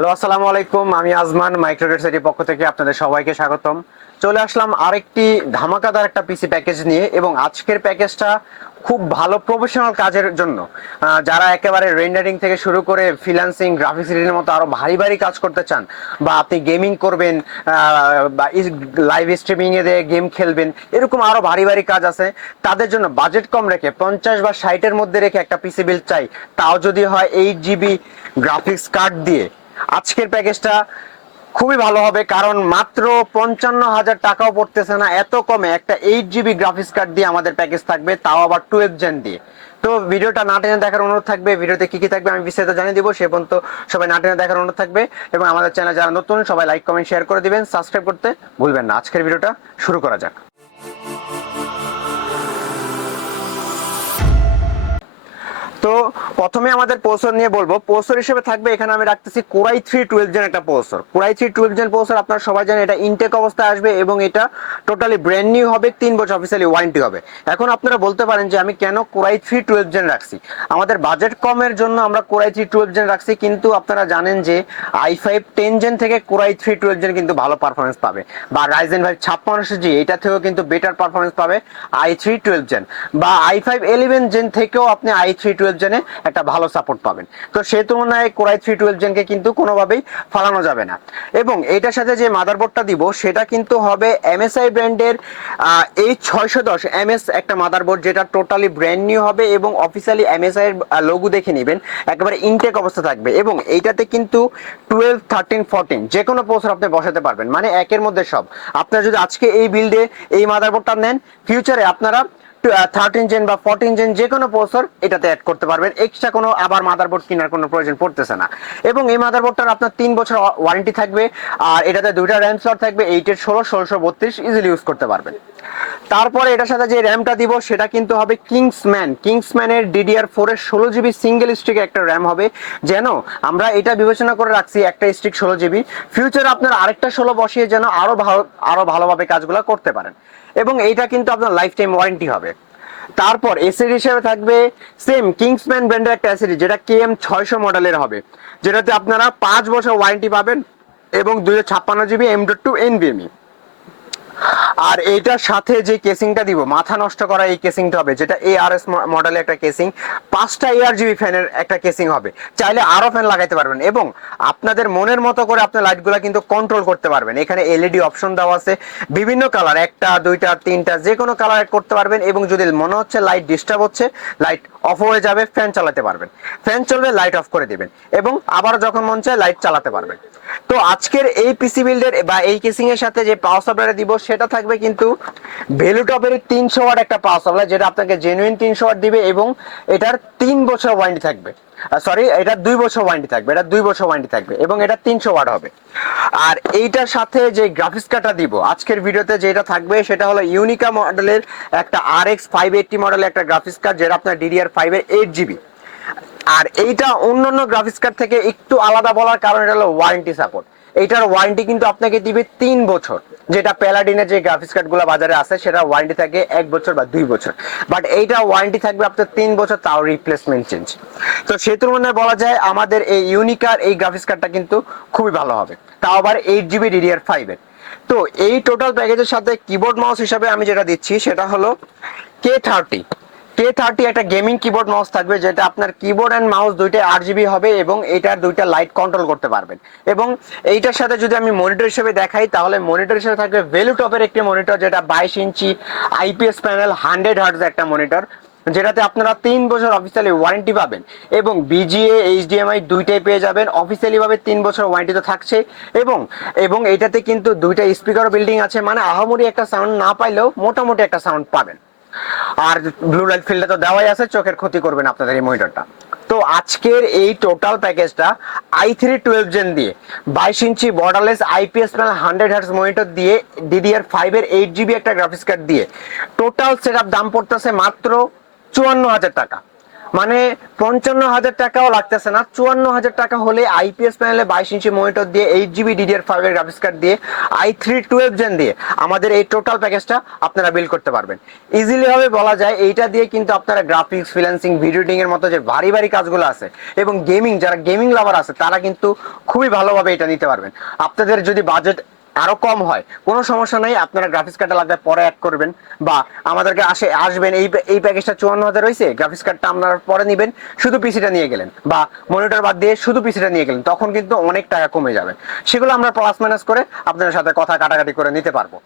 Hello, আসসালামু আলাইকুম। আমি আজমান, মাইক্রোডেট সিটির পক্ষ থেকে আপনাদের সবাইকে স্বাগতম। চলে আসলাম আরেকটি ধামাকাদার একটা পিসি প্যাকেজ নিয়ে, এবং আজকের প্যাকেজটা খুব ভালো প্রফেশনাল কাজের জন্য। যারা একেবারে রেন্ডারিং থেকে শুরু করে ফ্রিল্যান্সিং, গ্রাফিক্স ডিজাইনের মতো আরো ভারী ভারী কাজ করতে চান, বা আপনি গেমিং করবেন, বা লাইভ স্ট্রিমিং এ দিয়ে গেম খেলবেন, এরকম আরো ভারী ভারী কাজ আছে, তাদের জন্য বাজেট কম রেখে 50 বা 60-এর মধ্যে রেখে একটা পিসি বিল্ড চাই, তাও যদি হয় 8 GB গ্রাফিক্স কার্ড দিয়ে। আজকের প্যাকেজটা খুবই ভালো হবে, কারণ মাত্র 55,000 টাকাও পড়তেছে না, এত কমে একটা 8 GB গ্রাফিক্স কার্ড দিয়ে আমাদের প্যাকেজ থাকবে, তাও আবার 12 জেন দিয়ে। তো ভিডিওটা না টেনে দেখার অনুরোধ থাকবে। ভিডিওতে কি কি থাকবে আমি বিস্তারিত জানিয়ে দিব, সে পর্যন্ত সবাই না টেনে দেখার অনুরোধ থাকবে। এবং আমাদের চ্যানেল যারা নতুন, সবাই লাইক কমেন্ট শেয়ার করে দিবেন, সাবস্ক্রাইব করতে ভুলবেন না। আজকের ভিডিওটা শুরু করা যাক। তো প্রথমে আমাদের প্রসেসর নিয়ে বলবো। প্রসেসর হিসেবে থাকবে এখানে আমি রাখতেছি কোরাই 3 12 জেন একটা প্রসেসর। কোরাই 3 12 জেন প্রসেসর আপনারা সবাই জানেন, এটা ইনটেক অবস্থায় আসবে এবং এটা টোটালি ব্র্যান্ড নিউ হবে, 3 বছর অফিসিয়ালি ওয়ারেন্টি হবে। এখন আপনারা বলতে পারেন যে আমি কেন কোরাই 3 12 জেন রাখছি। আমাদের বাজেট কমের জন্য আমরা কোরাই 3 12 জেন রাখছি, কিন্তু আপনারা জানেন যে i5 10 জেন থেকে কোরাই 3 12 জেন কিন্তু ভালো পারফরমেন্স পাবে, বা রাইজেন 5 5600G এটা থেকেও কিন্তু বেটার পারফরমেন্স পাবে i3 12 জেন, বা i5 11 জেন থেকেও আপনি i3 12 জেনে একটা ভালো সাপোর্ট পাবেন। তো সেই তুলনায় কোরাই 3 12 জেনকে কিন্তু কোনোভাবেই ফালানো যাবে না। এবং এটার সাথে যে মাদারবোর্ডটা দিব সেটা কিন্তু হবে MSI ব্র্যান্ডের H610 MS একটা মাদারবোর্ড, যেটা টোটালি ব্র্যান্ড নিউ হবে এবং অফিসিয়ালি MSI এর লোগো দেখে নেবেন, একেবারে ইনটেক অবস্থা থাকবে। এবং এইটাতে কিন্তু 12 13 14 যে কোনো প্রসেসর আপনি বসাতে পারবেন, মানে একের মধ্যে সব। আপনারা যদি আজকে এই বিল্ডে এই মাদারবোর্ডটা নেন, ফিউচারে আপনারা 13 জেন বা 14 জেন যে কোনো প্রসেসর এটাতে অ্যাড করতে পারবেন। এক্সট্রা কোনো আবার মাদারবোর্ড কেনার কোনো প্রয়োজন পড়তেছে না। এবং এই মাদারবোর্ডটার আপনার 3 বছর ওয়ারেন্টি থাকবে, আর এটাতে দুইটা র্যাম স্লট থাকবে, 8 এর 16 1632 ইজিলি ইউজ করতে পারবেন। তারপরে এটার সাথে যে র্যামটা দিব সেটা কিন্তু হবে কিংসম্যানের DDR4 এর 16 GB সিঙ্গেল স্টিকের একটা র্যাম হবে। যেন আমরা এটা বিবেচনা করে রাখছি একটা স্টিক 16 GB, ফিউচারে আপনার আরেকটা 16 বসিয়ে যেন আরো ভালোভাবে কাজগুলো করতে পারেন। এবং এইটা কিন্তু আপনার লাইফ টাইম ওয়ারেন্টি হবে। তারপর এসিডি হিসেবে থাকবে সেম কিংসম্যান ব্র্যান্ডের একটা এসিডি, যেটা KM600 মডেলের হবে, যেটাতে আপনারা 5 বছর ওয়ারেন্টি পাবেন এবং 256 GB M.2 NVMe। আর এইটার সাথে যে কেসিংটা দিব, মাথা নষ্ট করা এই কেসিংটা হবে, যেটা ARS মডেলের একটা কেসিং, 5টা ARGB ফ্যানের একটা কেসিং হবে। চাইলে আরো ফ্যান লাগাইতে পারবেন এবং আপনাদের মনের মতো করে আপনার লাইটগুলো কিন্তু কন্ট্রোল করতে পারবেন। এখানে LED অপশন দেওয়া আছে, বিভিন্ন কালার, একটা দুইটা তিনটা যে কোনো কালার অ্যাড করতে পারবেন। এবং যদি মনে হচ্ছে লাইট ডিস্টার্ব হচ্ছে, লাইট অফ হয়ে যাবে, ফ্যান চালাতে পারবেন, ফ্যান চলবে, লাইট অফ করে দিবেন, এবং আবার যখন মন চায় লাইট চালাতে পারবেন। তো আজকের এই পিসি বিল্ডের বা এই কেসিং এর সাথে যে পাওয়ার সাপ্লাই দিব সেটা থাকবে কিন্তু ভ্যালুটপের 300 ওয়াট একটা পাওয়ার সাপ্লাই, যেটা আপনাকে জেনুইন 300 ওয়াট দিবে এবং এটার 3 বছর ওয়ারেন্টি থাকবে। সরি, এটা 2 বছর ওয়ারেন্টি থাকবে, এটা 2 বছর ওয়ারেন্টি থাকবে এবং এটা 300 ওয়াট হবে। আর এইটার সাথে যে গ্রাফিক্স কার্ডটা দিব আজকের ভিডিওতে, যেটা থাকবে সেটা হলো ইউনিকা মডেলের একটা RX 580 মডেলের একটা গ্রাফিক্স কার্ড, যেটা আপনার DDR5 এর 8 GB। আর এইটা অন্যান্য গ্রাফিক্স কার্ড থেকে একটু আলাদা বলার কারণ এটা হলো ওয়ারেন্টি সাপোর্ট। এইটার ওয়ারেন্টি কিন্তু আপনাকে দিবে 3 বছর, যেটা প্যালাডিনের যে গ্রাফিক্স কার্ড গুলো বাজারে আছে সেটা ওয়ারেন্টি থাকে 1 বছর বা 2 বছর, বাট এইটা ওয়ারেন্টি থাকবে আপনার 3 বছর, তাও রিপ্লেসমেন্ট চেঞ্জ। তো সেই তুলনায় বলা যায় আমাদের এই ইউনিকার এই গ্রাফিক্স কার্ডটা কিন্তু খুবই ভালো হবে, তাও আবার 8 GB DDR5 এর। তো এই টোটাল প্যাকেজের সাথে কিবোর্ড মাউস হিসাবে আমি যেটা দিচ্ছি সেটা হলো K30 একটা গেমিং কিবোর্ড মাউস থাকবে, যেটা আপনার কিবোর্ড এন্ড মাউস দুইটাই 8 GB হবে এবং এটার দুইটা লাইট কন্ট্রোল করতে পারবেন। এবং এইটার সাথে যদি আমি মনিটর হিসেবে দেখাই, তাহলে মনিটর হিসেবে থাকবে ভ্যালুটপের একটি মনিটর, যেটা 22 ইঞ্চি IPS প্যানেল 100 হার্টজ একটা মনিটর, যেটাতে আপনারা 3 বছর অফিসিয়ালি ওয়ারেন্টি পাবেন এবং BGA HDMI দুইটাই পেয়ে যাবেন। অফিসিয়ালি ভাবে 3 বছর ওয়ারেন্টি তো থাকছে, এবং এবং এটাতে কিন্তু দুইটা স্পিকার বিল্ডিং আছে, মানে আহামরি একটা সাউন্ড না পাইলেও মোটামুটি একটা সাউন্ড পাবেন। আর ব্লু লাইট ফিল্টার তো দেওয়াই আছে, চোখের ক্ষতি করবেন আপনাদের এই মনিটরটা। তো আজকের এই টোটাল প্যাকেজটা i3 12 জেন দিয়ে 22 inch borderless IPS panel 100 hertz monitor দিয়ে DDR5 এর 8 GB একটা গ্রাফিক্স কার্ড দিয়ে টোটাল সেটআপ দাম পড়তেছে মাত্র 54,000 টাকা। মানে 55,000 টাকাও লাগতেছে না, 54,000 টাকা হলে আইপিএস প্যানেলে 22 ইঞ্চি মনিটর দিয়ে 8 GB DDR5 এর গ্রাফিক্স কার্ড দিয়ে i3 12 জেন দিয়ে আমাদের এই টোটাল প্যাকেজটা আপনারা বিল করতে পারবেন। ইজিলি ভাবে বলা যায় এইটা দিয়ে কিন্তু আপনারা গ্রাফিক্স, ফ্রিল্যান্সিং, ভিডিও এডিটিং এর মতো যে ভারী ভারী কাজগুলো আছে এবং গেমিং, যারা গেমিং লাভার আছে তারা কিন্তু খুবই ভালোভাবে এটা নিতে পারবেন। আপনাদের যদি বাজেট আরো কম হয় কোনো সমস্যা নাই, আপনারা গ্রাফিক্স কার্ডটা লাগবে পরে অ্যাড করবেন, বা আমাদেরকে আসবেন এই প্যাকেজটা 54,000 হয়েছে, গ্রাফিক্স কার্ডটা আপনারা পরে নিবেন, শুধু পিসিটা নিয়ে গেলেন বা মনিটর বাদ দিয়ে শুধু পিসিটা নিয়ে গেলেন, তখন কিন্তু অনেক টাকা কমে যাবে। সেগুলো আমরা প্লাস মাইনাস করে আপনাদের সাথে কথা কাটাকাটি করে নিতে পারবো।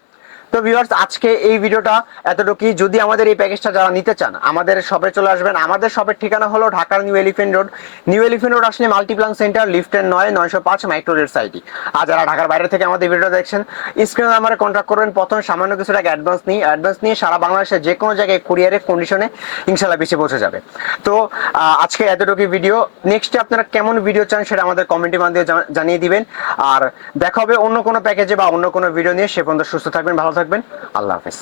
তো ভিউয়ার্স, আজকে এই ভিডিওটা এতটুকুই। যদি আমাদের এই প্যাকেজটা যারা নিতে চান আমাদের শপে চলে আসবেন। আমাদের শপের ঠিকানা হলো ঢাকার new elephant road. New elephant road আসলে মাল্টিপ্লান সেন্টার, লিফটের 9/905 মাইক্রো রেড সাইটি। আর যারা ঢাকার বাইরে থেকে আমাদের ভিডিও দেখছেন, স্ক্রিনে নাম্বারে কন্ট্যাক্ট করবেন। প্রথমে সামান্য কিছু টাকা অ্যাডভান্স নিয়ে সারা বাংলাদেশে যে কোনো জায়গায় কুরিয়ারের কন্ডিশনে ইনশাল্লাহ বেশি পৌঁছে যাবে। তো আজকে এতটুকুই ভিডিও। নেক্সটে আপনারা কেমন ভিডিও চান সেটা আমাদের কমেন্টের মাধ্যমে জানিয়ে দিবেন। আর দেখা হবে অন্য কোনো প্যাকেজে বা অন্য কোনো ভিডিও নিয়ে। সে পর্যন্ত সুস্থ থাকবেন, ভালো থাকবেন। আল্লাহ হাফেজ।